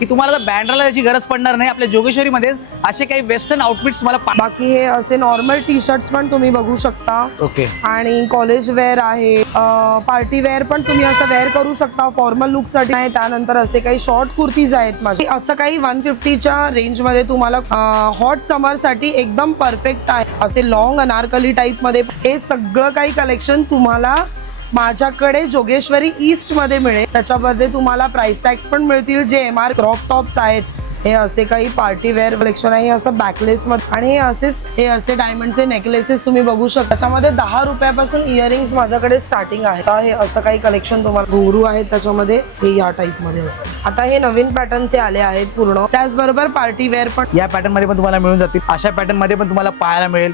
की तुम्हाला बँड्राला त्याची गरज पडणार नाही। आपल्या जोगेश्वरीमध्ये असे काही वेस्टर्न आउटफिट्स तुम्हाला बाकी हे असे नॉर्मल टी शर्ट्स पण तुम्ही बघू शकता। ओके। आणि कॉलेज वेअर आहे, पार्टी वेअर पण तुम्ही असं वेअर करू शकता फॉर्मल लुक साठी आहे। त्यानंतर असे काही शॉर्ट कुर्तीज आहेत माझी, असं काही 150च्या रेंज मध्ये तुम्हाला हॉट समर साठी एकदम परफेक्ट आहे। असे लॉंग अनारकली टाइप मध्ये हे सगळं काही कलेक्शन तुम्हाला माझ्याकडे जोगेश्वरी ईस्ट मध्ये मिळेल। त्याच्यामध्ये तुम्हाला प्राइस टॅग्स पण मिळतील जे MR क्रॉप टॉप्स आहेत। हे असे काही पार्टी वेअर कलेक्शन आहे, असं बॅकलेस मध्ये, आणि हे असे डायमंडचे नेकलेसेस तुम्ही बघू शकता। त्याच्यामध्ये 10 रुपयापासून इयरिंग्स माझ्याकडे स्टार्टिंग आहे। आता हे असं काही कलेक्शन तुम्हाला घुंगरू आहेत त्याच्यामध्ये, हे या टाइप मध्ये असते। आता हे नवीन पॅटर्नचे आले आहेत पूर्ण, त्याचबरोबर पार्टी वेअर पण या पॅटर्न मध्ये पण तुम्हाला मिळून जातील। अशा पॅटर्न मध्ये पण तुम्हाला पाहायला मिळेल।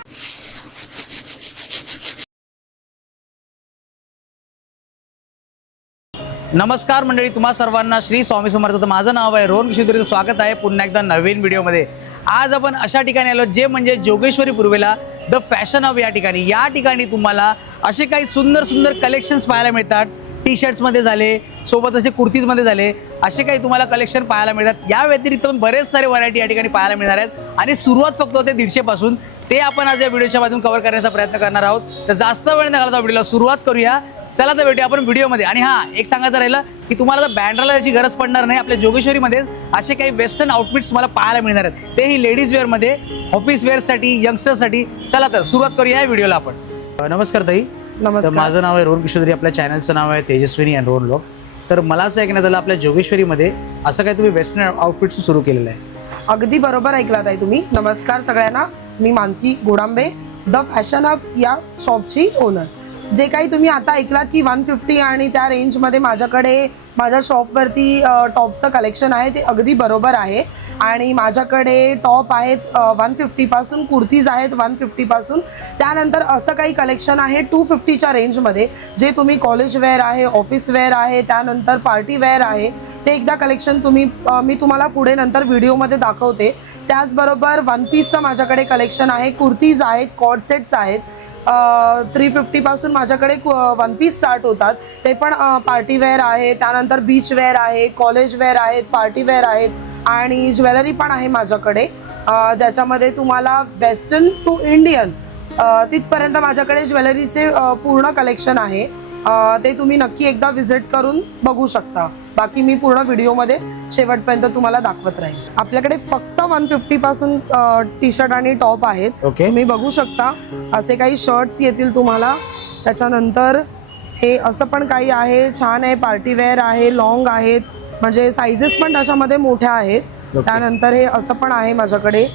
नमस्कार मंडळी, तुम्हा सर्वांना श्री स्वामी समर्थ। माझं नाव आहे रोहन किशोरीचं स्वागत आहे पुन्हा एकदा नवीन व्हिडिओमध्ये। आज आपण अशा ठिकाणी आलो जे म्हणजे जोगेश्वरी पूर्वेला द फॅशन हब। या ठिकाणी तुम्हाला असे काही सुंदर सुंदर कलेक्शन्स पाहायला मिळतात। टी शर्ट्समध्ये झाले, सोबत असे कुर्तीजमध्ये झाले, असे काही तुम्हाला कलेक्शन पाहायला मिळतात। या व्यतिरिक्त पण बरेच सारे व्हरायटी या ठिकाणी पाहायला मिळणार आहेत आणि सुरुवात फक्त होते 150 पासून। ते आपण आज या व्हिडिओच्या माध्यमातून कव्हर करण्याचा प्रयत्न करणार आहोत। तर जास्त वेळ न घालवता व्हिडिओला सुरुवात करूया। चला तर भेटूया आपण व्हिडिओमध्ये। आणि हां, एक सांगायचं राहिलं की तुम्हाला बँड्राला त्याची गरज पडणार नाही। आपल्या जोगेश्वरीमध्ये असे काही वेस्टर्न आउटफिट्स तुम्हाला पाहायला मिळणार आहेत, तेही लेडीज वेअरमध्ये, ऑफिस वेअरसाठी, यंगस्टरसाठी। चला तर सुरुवात करूया या व्हिडिओला आपण। नमस्कार ताई। नमस्कार। तर माझं नाव आहे रोहन किशोरी, आपल्या चॅनलचं नाव आहे तेजस्विनी अँड रोहन व्लॉग। तर मला असं ऐकण्यात आलं आपल्या जोगेश्वरीमध्ये असं काही तुम्ही वेस्टर्न आउटफिट्स सुरू केलेलं आहे। अगदी बरोबर ऐकलात आहे तुम्ही। नमस्कार सगळ्यांना, मी मानसी गोडांबे, द फॅशन हब या शॉपची ओनर। जे काही तुम्ही आता ऐकलात की 150 आणि त्या रेंजमध्ये माझ्याकडे माझ्या शॉपवरती टॉपचं कलेक्शन आहे, ते अगदी बरोबर आहे। आणि माझ्याकडे टॉप आहेत 150 पासून, कुर्तीज आहेत 150 पासून, त्यानंतर असं काही कलेक्शन आहे 250च्या रेंजमध्ये जे तुम्ही कॉलेज वेअर आहे, ऑफिस वेअर आहे, त्यानंतर पार्टी वेअर आहे। ते एकदा कलेक्शन मी तुम्हाला पुढे नंतर व्हिडिओमध्ये दाखवते। त्याचबरोबर 1 पीसचं माझ्याकडे कलेक्शन आहे, कुर्तीज आहेत, कॉर्ड सेट्स आहेत। 350 पासून माझ्याकडे 1 पीस स्टार्ट होतात, ते पण पार्टी वेअर आहे, त्यानंतर बीच वेअर आहे, कॉलेज वेअर आहेत, पार्टी वेअर आहेत, आणि ज्वेलरी पण आहे माझ्याकडे, ज्याच्यामध्ये तुम्हाला वेस्टर्न टू इंडियन तिथपर्यंत माझ्याकडे ज्वेलरीचे पूर्ण कलेक्शन आहे। ते तुम्ही नक्की एकदा व्हिजिट करून बघू शकता। बाकी मी पूर्ण व्हिडिओमध्ये शेवटपर्यंत तुम्हाला दाखवत राहील। आपल्याकडे फक्त 150 पासून टी शर्ट आणि टॉप आहेत, तुम्ही बघू शकता। असे काही शर्ट्स येतील तुम्हाला, त्याच्यानंतर हे असं पण काही आहे, छान आहे, पार्टी वेअर आहे, लॉंग आहेत, म्हणजे साईजेस पण त्याच्यामध्ये मोठ्या आहेत। त्यानंतर हे असं पण आहे माझ्याकडे।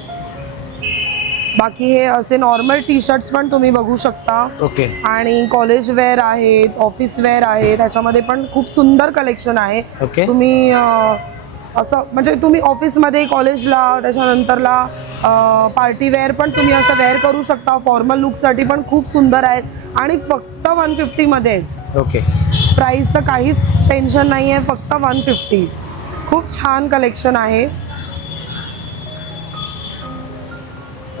बाकी हे असे नॉर्मल टी शर्ट्स पण तुम्ही बघू शकता। ओके। आणि कॉलेज वेअर आहेत, ऑफिस वेअर आहे, त्याच्यामध्ये पण खूप सुंदर कलेक्शन आहे। तुम्ही असं म्हणजे तुम्ही ऑफिसमध्ये, कॉलेजला, त्याच्यानंतरला पार्टी वेअर पण तुम्ही असं वेअर करू शकता। फॉर्मल लुकसाठी पण खूप सुंदर आहेत आणि फक्त 150 मध्ये आहेत। ओके। प्राईसचं काहीच टेन्शन नाही आहे, फक्त 150। खूप छान कलेक्शन आहे।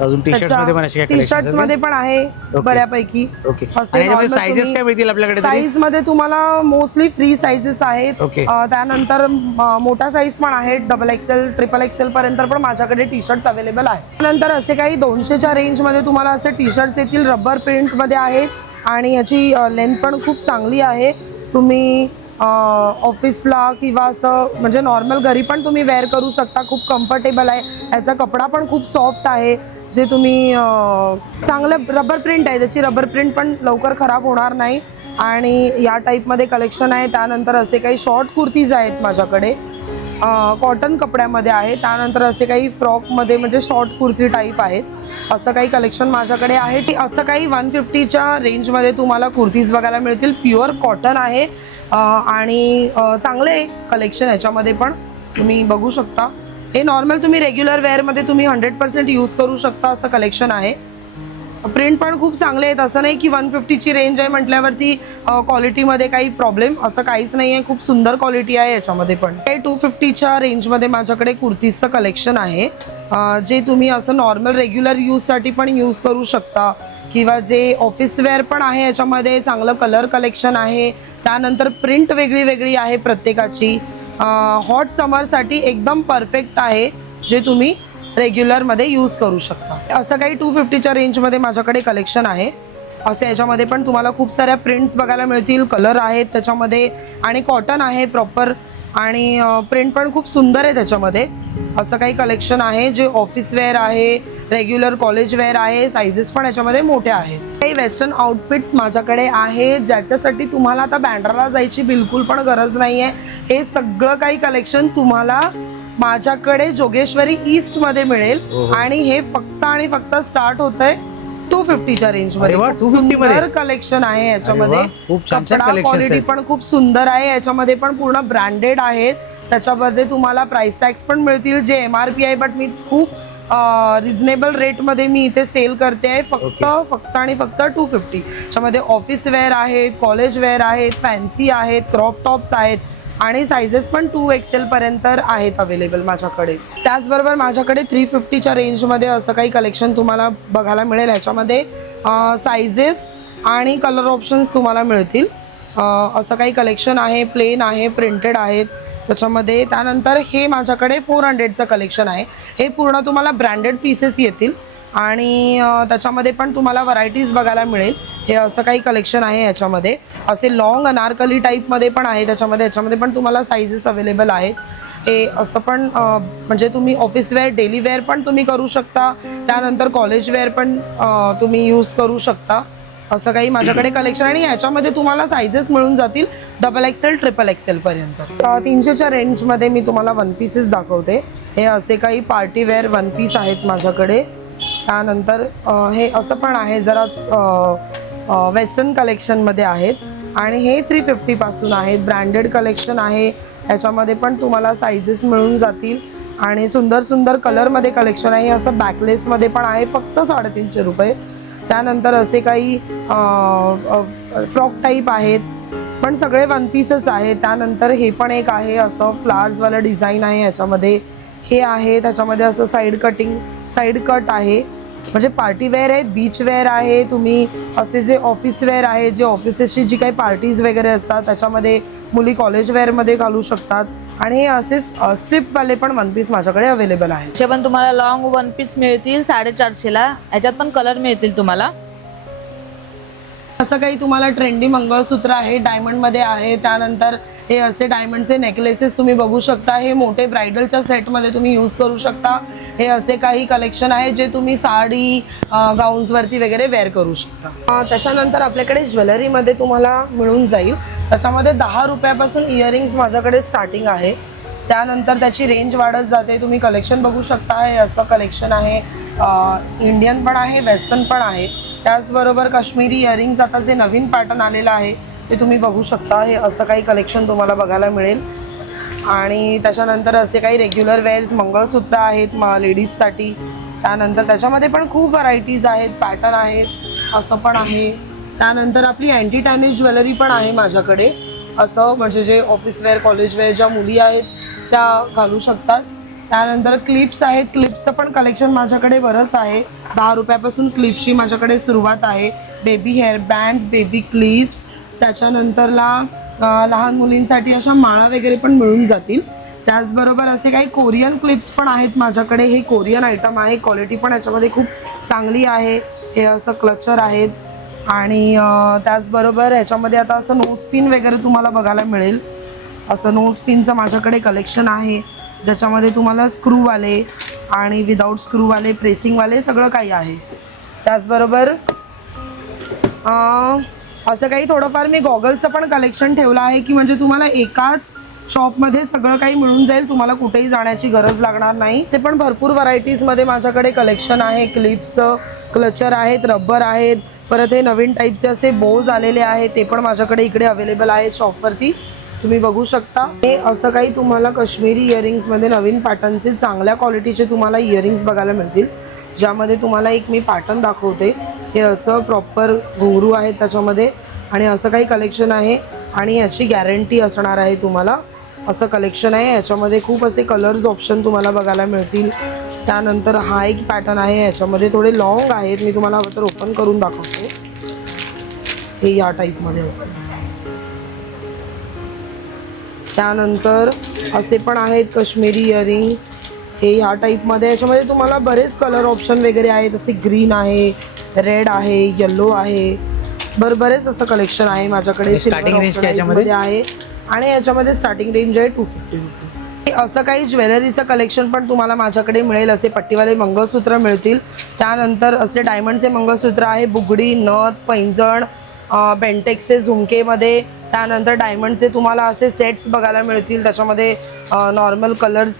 अजून टी शर्ट्समध्ये पण असे टी शर्ट्समध्ये पण आहे बऱ्यापैकी। ओके। आणि साइजेस काय मिळतील आपल्याकडे? साईज मध्ये तुम्हाला मोस्टली फ्री साईजेस आहेत। त्यानंतर मोठा साईज पण आहे, XXL, XXL पर्यंत पण माझ्याकडे टी शर्ट्स अवेलेबल आहे। त्यानंतर असे काही 200च्या रेंजमध्ये तुम्हाला असे टी शर्ट्स येतील, रबर प्रिंटमध्ये आहेत, आणि याची लेंथ पण खूप चांगली आहे। तुम्ही ऑफिसला किंवा असं म्हणजे नॉर्मल घरी पण तुम्ही वेअर करू शकता, खूप कम्फर्टेबल आहे। याचा कपडा पण खूप सॉफ्ट आहे, जे तुम्ही चांगलं रबर प्रिंट आहे, त्याची रबर प्रिंट पण लवकर खराब होणार नाही। आणि या टाईपमध्ये कलेक्शन आहे। त्यानंतर असे काही शॉर्ट कुर्तीज आहेत माझ्याकडे, कॉटन कपड्यामध्ये आहे। त्यानंतर असे काही फ्रॉकमध्ये म्हणजे शॉर्ट कुर्ती टाईप आहेत, असं काही कलेक्शन माझ्याकडे आहे। असं काही 150च्या रेंजमध्ये तुम्हाला कुर्तीज बघायला मिळतील, प्युअर कॉटन आहे, आणि चांगले कलेक्शन याच्यामध्ये पण तुम्ही बघू शकता। हे नॉर्मल तुम्ही रेग्युलर वेअरमध्ये तुम्ही 100% यूज करू शकता, असं कलेक्शन आहे। प्रिंट पण खूप चांगले आहेत, असं नाही की 150ची रेंज आहे म्हटल्यावरती क्वालिटीमध्ये काही प्रॉब्लेम, असं काहीच नाही आहे। खूप सुंदर क्वालिटी आहे याच्यामध्ये पण। काही 250च्या रेंजमध्ये माझ्याकडे कुर्तीजचं कलेक्शन आहे, जे तुम्ही असं नॉर्मल रेग्युलर यूजसाठी पण यूज करू शकता, किंवा जे ऑफिस वेअर पण आहे। याच्यामध्ये चांगलं कलर कलेक्शन आहे, त्यानंतर प्रिंट वेगळी वेगळी आहे प्रत्येकाची, हॉट समरसाठी एकदम परफेक्ट आहे, जे तुम्ही रेग्युलरमध्ये यूज करू शकता. असं काही 250च्या रेंजमध्ये माझ्याकडे कलेक्शन आहे. असे याच्यामध्ये पण तुम्हाला खूप साऱ्या प्रिंट्स बघायला मिळतील, कलर आहेत त्याच्यामध्ये आणि कॉटन आहे प्रॉपर आणि प्रिंट पण खूप सुंदर आहे त्याच्यामध्ये. असं काही कलेक्शन आहे जे ऑफिस वेअर आहे, रेग्युलर कॉलेज वेअर आहे, सायझेस पण याच्यामध्ये मोठ्या आहेत. काही वेस्टर्न आउटफिट्स माझ्याकडे आहे ज्याच्यासाठी तुम्हाला आता बँड्राला जायची बिलकुल पण गरज नाही आहे. हे सगळं काही कलेक्शन तुम्हाला माझ्याकडे जोगेश्वरी ईस्टमध्ये मिळेल आणि हे फक्त आणि फक्त स्टार्ट होतंय 250च्या रेंजमध्ये. 250 मध्ये कलेक्शन आहे याच्यामध्ये. खूप छान छान कपडा कलेक्शन क्वालिटी पण खूप सुंदर आहे. याच्यामध्ये पण पूर्ण ब्रँडेड आहेत. त्याच्यामध्ये तुम्हाला प्राइस टॅग्स पण मिळतील जे MRP आहे, बट मी खूप रिझनेबल रेटमध्ये मी इथे सेल करते आहे. फक्त आणि फक्त 250. त्याच्यामध्ये ऑफिस वेअर आहेत, कॉलेज वेअर आहेत, फॅन्सी आहेत, क्रॉप टॉप्स आहेत आणि सायझेस पण 2XL पर्यंत आहेत अवेलेबल माझ्याकडे. त्याचबरोबर माझ्याकडे 350च्या रेंजमध्ये असं काही कलेक्शन तुम्हाला बघायला मिळेल. ह्याच्यामध्ये सायझेस आणि कलर ऑप्शन्स तुम्हाला मिळतील. असं काही कलेक्शन आहे, प्लेन आहे, प्रिंटेड आहेत त्याच्यामध्ये. त्यानंतर हे माझ्याकडे 400चं कलेक्शन आहे. हे पूर्ण तुम्हाला ब्रँडेड पीसेस येतील आणि त्याच्यामध्ये पण तुम्हाला व्हरायटीज बघायला मिळेल. हे असं काही कलेक्शन आहे. याच्यामध्ये असे लॉंग अनारकली टाईपमध्ये पण आहे याच्यामध्ये पण तुम्हाला साईजेस अवेलेबल आहेत. हे असं पण म्हणजे तुम्ही ऑफिस वेअर, डेली वेअर पण तुम्ही करू शकता, त्यानंतर कॉलेज वेअर पण तुम्ही यूज करू शकता. असं काही माझ्याकडे कलेक्शन आणि ह्याच्यामध्ये तुम्हाला सायझेस मिळून जातील XXL, XXL पर्यंत. 300च्या रेंजमध्ये मी तुम्हाला वन पीसेस दाखवते. हे असे काही पार्टी वेअर वन पीस आहेत माझ्याकडे. त्यानंतर हे असं पण आहे जरा वेस्टर्न कलेक्शनमध्ये आहेत आणि हे 350 पासून आहेत. ब्रँडेड कलेक्शन आहे. ह्याच्यामध्ये पण तुम्हाला सायझेस मिळून जातील आणि सुंदर सुंदर कलरमध्ये कलेक्शन आहे. असं बॅकलेसमध्ये पण आहे, फक्त 350 रुपये. त्यानंतर असे काही फ्रॉक टाईप आहेत, पण सगळे वन पीसेस आहेत. त्यानंतर हे पण एक आहे असं फ्लावर्सवालं डिझाईन आहे याच्यामध्ये. हे आहे त्याच्यामध्ये असं साईड कट आहे, म्हणजे पार्टी वेअर आहे, बीच वेअर आहे. तुम्ही असे जे ऑफिस वेअर आहे, जे ऑफिसेसची जी काही पार्टीज वगैरे असतात त्याच्यामध्ये मुली कॉलेज वेअरमध्ये घालू शकतात. आणि हे असे स्ट्रिपवाले पण वन पीस माझ्याकडे अवेलेबल आहे. असे पण तुम्हाला लॉंग वन पीस मिळतील 450ला. याच्यात पण कलर मिळतील तुम्हाला. असं काही तुम्हाला ट्रेंडी मंगळसूत्र आहे, डायमंडमध्ये आहे. त्यानंतर हे असे डायमंडचे नेकलेसेस तुम्ही बघू शकता. हे मोठे ब्रायडलच्या सेटमध्ये तुम्ही यूज करू शकता. हे असे काही कलेक्शन आहे जे तुम्ही साडी, गाऊन्सवरती वगैरे वेअर करू शकता. त्याच्यानंतर आपल्याकडे ज्वेलरीमध्ये तुम्हाला मिळून जाईल. त्याच्यामध्ये 10 रुपयापासून इयरिंग्स माझ्याकडे स्टार्टिंग आहे. त्यानंतर त्याची रेंज वाढत जाते. तुम्ही कलेक्शन बघू शकता. हे असं कलेक्शन आहे, इंडियन पण आहे, वेस्टर्न पण आहे. त्याचबरोबर काश्मीरी इयरिंग्स आता जे नवीन पॅटर्न आलेलं आहे ते तुम्ही बघू शकता. हे असं काही कलेक्शन तुम्हाला बघायला मिळेल. आणि त्याच्यानंतर असे काही रेग्युलर वेअर्स मंगळसूत्र आहेत लेडीजसाठी. त्यानंतर त्याच्यामध्ये पण खूप व्हरायटीज आहेत, पॅटर्न आहेत, असं पण आहे. त्यानंतर आपली अँटी टॅनिश ज्वेलरी पण आहे माझ्याकडे. असं म्हणजे जे ऑफिस वेअर, कॉलेज वेअर ज्या मुली आहेत त्या घालू शकतात. त्यानंतर क्लिप्स आहेत. क्लिप्सचं पण कलेक्शन माझ्याकडे बरंच आहे. 10 रुपयापासून क्लिप्सची माझ्याकडे सुरुवात आहे. Baby hair bands, baby clips, त्याच्यानंतरला लहान मुलींसाठी अशा माळा वगैरे पण मिळून जातील. त्याचबरोबर असे काही कोरियन क्लिप्स पण आहेत माझ्याकडे. हे कोरियन आयटम आहे, क्वालिटी पण याच्यामध्ये खूप चांगली आहे. हे असं क्लचर आहेत आणि त्याचबरोबर ह्याच्यामध्ये आता असं नोज पिन वगैरे तुम्हाला बघायला मिळेल. असं नोज पिनचं माझ्याकडे कलेक्शन आहे ज्याच्यामध्ये तुम्हाला स्क्रूवाले आणि विदाऊट स्क्रूवाले, प्रेसिंगवाले सगळं काही आहे. त्याचबरोबर असं काही थोडंफार मी गॉगल्सचं पण कलेक्शन ठेवलं आहे की म्हणजे तुम्हाला एकाच शॉपमध्ये सगळं काही मिळून जाईल, तुम्हाला कुठेही जाण्याची गरज लागणार नाही. ते पण भरपूर व्हरायटीजमध्ये माझ्याकडे कलेक्शन आहे. क्लिप्सचं क्लचर आहेत, रबर आहेत, परत हे नवीन टाईपचे असे बोज आलेले आहेत ते पण माझ्याकडे इकडे अवेलेबल आहेत शॉपवरती, तुम्ही बघू शकता. हे असं काही तुम्हाला काश्मीरी इयरिंग्समध्ये नवीन पॅटर्नचे चांगल्या क्वालिटीचे तुम्हाला इयरिंग्स बघायला मिळतील, ज्यामध्ये तुम्हाला एक मी पॅटर्न दाखवते. हे असं प्रॉपर घुंगरू आहेत त्याच्यामध्ये आणि असं काही कलेक्शन आहे आणि याची गॅरंटी असणार आहे तुम्हाला. असं कलेक्शन आहे. याच्यामध्ये खूप असे कलर्स ऑप्शन तुम्हाला बघायला मिळतील. त्यानंतर हा एक पॅटर्न आहे, याच्यामध्ये थोडे लॉंग आहेत, मी तुम्हाला हवं तर ओपन करून दाखवते. हे या टाईपमध्ये असते. त्यानंतर असे पण आहेत काश्मीरी इयरिंग्स, हे ह्या टाईपमध्ये. याच्यामध्ये तुम्हाला बरेच कलर ऑप्शन वगैरे आहेत. असे ग्रीन आहे, रेड आहे, येल्लो आहे, बरेच असं कलेक्शन आहे माझ्याकडे. स्टार्टिंग रेंज याच्यामध्ये आहे आणि याच्यामध्ये स्टार्टिंग रेंज आहे 250 रुपीज. असं काही ज्वेलरीचं कलेक्शन पण तुम्हाला माझ्याकडे मिळेल. असे पट्टीवाले मंगळसूत्र मिळतील, त्यानंतर असे डायमंडचे मंगळसूत्र आहे, बुगडी, नथ, पैंजण, बेंटेक्सचे झुमकेमध्ये. त्यानंतर डायमंडचे तुम्हाला असे सेट्स बघायला मिळतील, त्याच्यामध्ये नॉर्मल कलर्स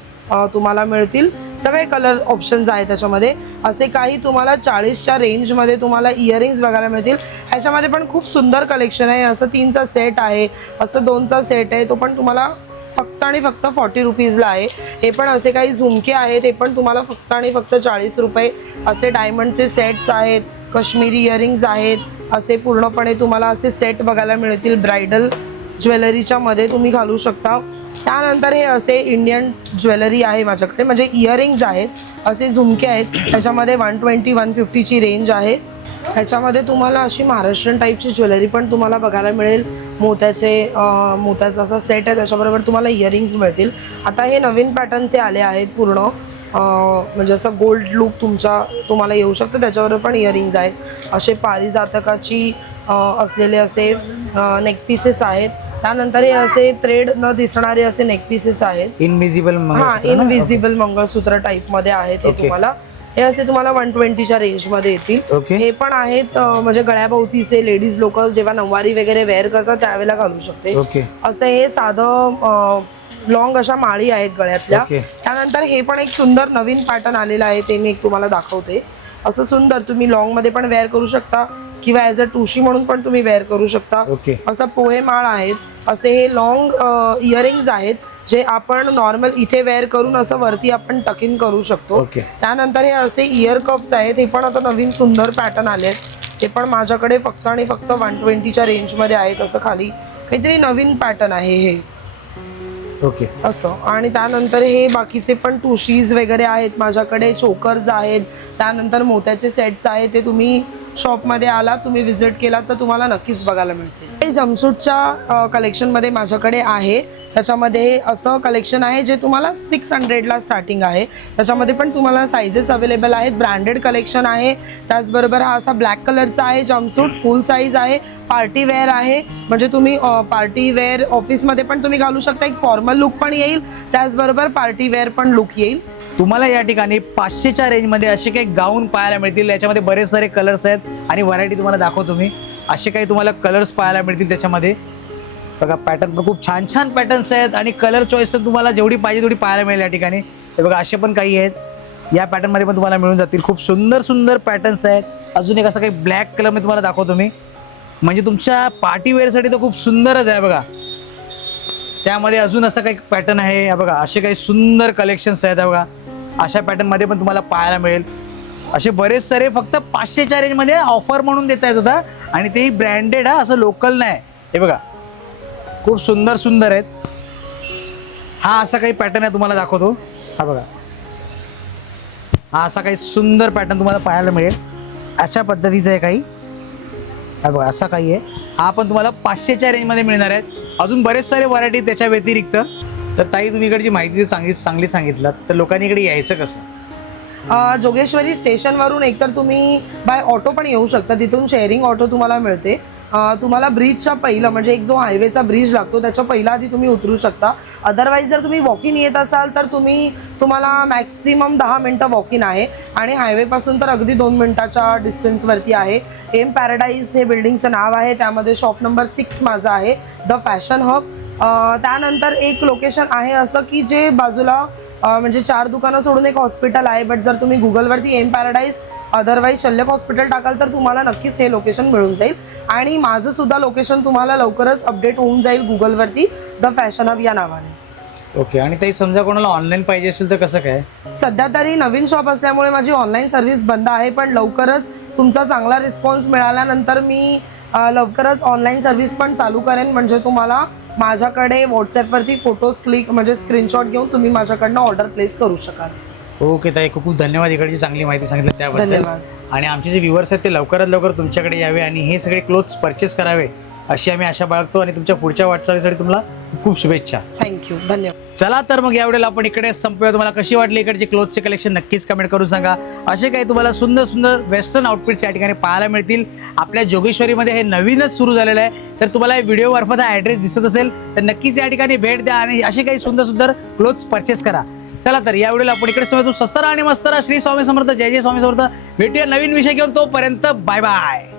तुम्हाला मिळतील. सगळे कलर ऑप्शन्स आहेत त्याच्यामध्ये. असे काही तुम्हाला 40च्या रेंजमध्ये तुम्हाला इयरिंग्स बघायला मिळतील. ह्याच्यामध्ये पण खूप सुंदर कलेक्शन आहे. असं 3चा सेट आहे, असं 2चा सेट आहे, तो पण तुम्हाला फक्त आणि फक्त 40 रुपीजला आहे. हे पण असे काही झुमके आहेत, ते पण तुम्हाला फक्त आणि फक्त 40 रुपये. असे डायमंडचे सेट्स आहेत, काश्मीरी इयरिंग्स आहेत, असे पूर्णपणे तुम्हाला असे सेट बघायला मिळतील. ब्रायडल ज्वेलरीच्या मध्ये तुम्ही घालू शकता. त्यानंतर हे असे इंडियन ज्वेलरी आहे माझ्याकडे, म्हणजे इयरिंग्ज आहेत, असे झुमके आहेत. त्याच्यामध्ये 120-150ची रेंज आहे. ह्याच्यामध्ये तुम्हाला अशी महाराष्ट्रीयन टाईपची ज्वेलरी पण तुम्हाला बघायला मिळेल. मोत्याचा असा सेट आहे, त्याच्याबरोबर तुम्हाला इयरिंग्ज मिळतील. आता हे नवीन पॅटर्नचे आले आहेत पूर्ण, म्हणजे असं गोल्ड लुक तुम्हाला येऊ शकतं. त्याच्यावर पण इयरिंग्ज आहेत. असे पारिजातकाची असलेले असे नेक पीसेस आहेत. त्यानंतर हे असे थ्रेड न दिसणारे असे नेक पीसेस आहेत. इनविजिबल इनविजिबल मंगळसूत्र टाईपमध्ये आहेत हे तुम्हाला. हे असे तुम्हाला 120च्या रेंजमध्ये येतील. हे पण आहेत म्हणजे गळ्याभोवतीचे लेडीज लोक जेव्हा नऊवारी वगैरे वेअर करतात त्यावेळेला घालू शकते. असं हे साधं लॉंग अशा माळी आहेत गळ्यातल्या. त्यानंतर हे पण एक सुंदर नवीन पॅटर्न आलेलं आहे, ते मी एक तुम्हाला दाखवते. असं सुंदर तुम्ही लॉंग मध्ये पण वेअर करू शकता किंवा ॲज अ टुशी म्हणून पण तुम्ही वेअर करू शकता. असं पोहे माळ आहेत. असे हे लॉंग इयरिंग्ज आहेत जे आपण नॉर्मल इथे वेअर करून असं वरती आपण टकिन करू शकतो. त्यानंतर हे असे इयर कप्स आहेत, हे पण आता नवीन सुंदर पॅटर्न आले आहेत. ते पण माझ्याकडे फक्त आणि फक्त 120च्या रेंजमध्ये आहेत. असं खाली काहीतरी नवीन पॅटर्न आहे हे असं. आणि त्यानंतर हे बाकीचे पण टुशीज वगैरे आहेत माझ्याकडे, चोकर्स आहेत. त्यानंतर मोत्याचे सेट्स आहेत, ते तुम्ही शॉपमध्ये आलात, तुम्ही विजिट केलात तर तुम्हाला नक्कीच बघायला मिळतील. हे जमसूटच्या कलेक्शनमध्ये माझ्याकडे आहे. त्याच्यामध्ये असं कलेक्शन आहे जे तुम्हाला 600ला स्टार्टिंग आहे. त्याच्यामध्ये पण तुम्हाला साईजेस अवेलेबल आहेत. ब्रँडेड कलेक्शन आहे. त्याचबरोबर हा असा ब्लॅक कलरचा आहे जम्पसूट, फुल साईज आहे, पार्टी वेअर आहे. म्हणजे तुम्ही पार्टी वेअर ऑफिसमध्ये पण तुम्ही घालू शकता. एक फॉर्मल लुक पण येईल, त्याचबरोबर पार्टी वेअर पण लुक येईल. तुम्हाला या ठिकाणी 500च्या रेंजमध्ये असे काही गाऊन पाहायला मिळतील. याच्यामध्ये बरेच सारे कलर्स आहेत आणि व्हरायटी तुम्हाला दाखवतो मी. असे काही तुम्हाला कलर्स पाहायला मिळतील त्याच्यामध्ये. बघा पॅटर्न पण खूप छान छान पॅटर्न्स आहेत आणि कलर चॉईस तर तुम्हाला जेवढी पाहिजे तेवढी पाहायला मिळेल या ठिकाणी. हे बघा असे पण काही आहेत, या पॅटर्नमध्ये पण तुम्हाला मिळून जातील. खूप सुंदर सुंदर पॅटर्न्स आहेत. अजून एक असं काही ब्लॅक कलरमध्ये तुम्हाला दाखवतो मी, म्हणजे तुमच्या पार्टी वेअरसाठी तर खूप सुंदरच आहे. बघा त्यामध्ये अजून असं काही पॅटर्न आहे. बघा असे काही सुंदर कलेक्शन्स आहेत. बघा अशा पॅटर्नमध्ये पण तुम्हाला पाहायला मिळेल. असे बरेच सारे फक्त 500च्या रेंजमध्ये ऑफर म्हणून देता येत होता आणि तेही ब्रँडेड, हा असं लोकल नाही. हे बघा खूप सुंदर सुंदर आहेत. हा असा काही पॅटर्न आहे तुम्हाला दाखवतो. हा बघा हा असा काही सुंदर पॅटर्न तुम्हाला पाहायला मिळेल. अशा पद्धतीचं आहे काही. हा बघा असा काही आहे. हा पण तुम्हाला 500च्या रेंजमध्ये मिळणार आहेत. अजून बरेच सारे व्हरायटी त्याच्या व्यतिरिक्त. तर ताई तुम्ही इकडची माहिती चांगली सांगितलात, तर लोकांनी इकडे यायचं कसं? जोगेश्वरी स्टेशनवरून एकतर तुम्ही बाय ऑटो पण येऊ शकता. तिथून शेअरिंग ऑटो तुम्हाला मिळते. तुम्हाला ब्रिजच्या पहिलं म्हणजे एक जो हायवेचा ब्रिज लागतो त्याच्या पहिला आधी तुम्ही उतरू शकता. अदरवाईज जर तुम्ही वॉकिंग येत असाल तर तुम्हाला मॅक्सिमम 10 मिनटं वॉकिंग आहे आणि हायवेपासून तर अगदी 2 मिनटाच्या डिस्टन्सवरती आहे. एम पॅराडाईज हे बिल्डिंगचं नाव आहे. त्यामध्ये शॉप नंबर 6 माझा आहे, द फॅशन हब. त्यानंतर एक लोकेशन आहे असं की जे बाजूला म्हणजे 4 दुकानं सोडून एक हॉस्पिटल आहे. बट जर तुम्ही गुगलवरती एम पॅराडाईज अदरवाईज शल्यक हॉस्पिटल टाकाल तर तुम्हाला नक्कीच हे लोकेशन मिळून जाईल. आणि माझं सुद्धा लोकेशन तुम्हाला लवकरच अपडेट होऊन जाईल गुगलवरती, द फॅशन हब या नावाने. ओके. आणि ताई समजा कोणाला ऑनलाईन पाहिजे असेल तर कसं काय? सध्या तरी नवीन शॉप असल्यामुळे माझी ऑनलाईन सर्व्हिस बंद आहे, पण लवकरच तुमचा चांगला रिस्पॉन्स मिळाल्यानंतर मी लवकरच ऑनलाईन सर्व्हिस पण चालू करेन. म्हणजे तुम्हाला माझ्याकडे व्हॉट्सॲपवरती फोटोज क्लिक म्हणजे स्क्रीनशॉट घेऊन तुम्ही माझ्याकडनं ऑर्डर प्लेस करू शकाल. ओके ताई, खूप खूप धन्यवाद इकडची चांगली माहिती सांगितली त्याबद्दल. धन्यवाद. आणि आमचे जे व्ह्युअर्स आहेत ते लवकरात लवकर तुमच्याकडे यावे आणि हे सगळे क्लोथ्स परचेस करावे अशी आम्ही आशा बाळगतो आणि तुमच्या पुढच्या वाटचालीसाठी तुम्हाला खूप शुभेच्छा. थँक्यू, धन्यवाद. चला तर मग यावेळेला आपण इकडे संपूया. तुम्हाला कशी वाटली इकडचे क्लोथचे कलेक्शन नक्कीच कमेंट करून सांगा. असे काही तुम्हाला सुंदर सुंदर वेस्टर्न आउटफिट्स या ठिकाणी पाहायला मिळतील. आपल्या जोगेश्वरीमध्ये हे नवीनच सुरू झालेलं आहे. तर तुम्हाला व्हिडिओ मार्फत हा ॲड्रेस दिसत असेल तर नक्कीच या ठिकाणी भेट द्या आणि असे काही सुंदर सुंदर क्लोथ्स परचेस करा. चला तर या वेळेला आपण इकडे समजतो. स्वस्त राहा आणि मस्त राहा. श्री स्वामी समर्थ. जय जय स्वामी समर्थ. भेटूया नवीन विषय घेऊन. तोपर्यंत बाय बाय.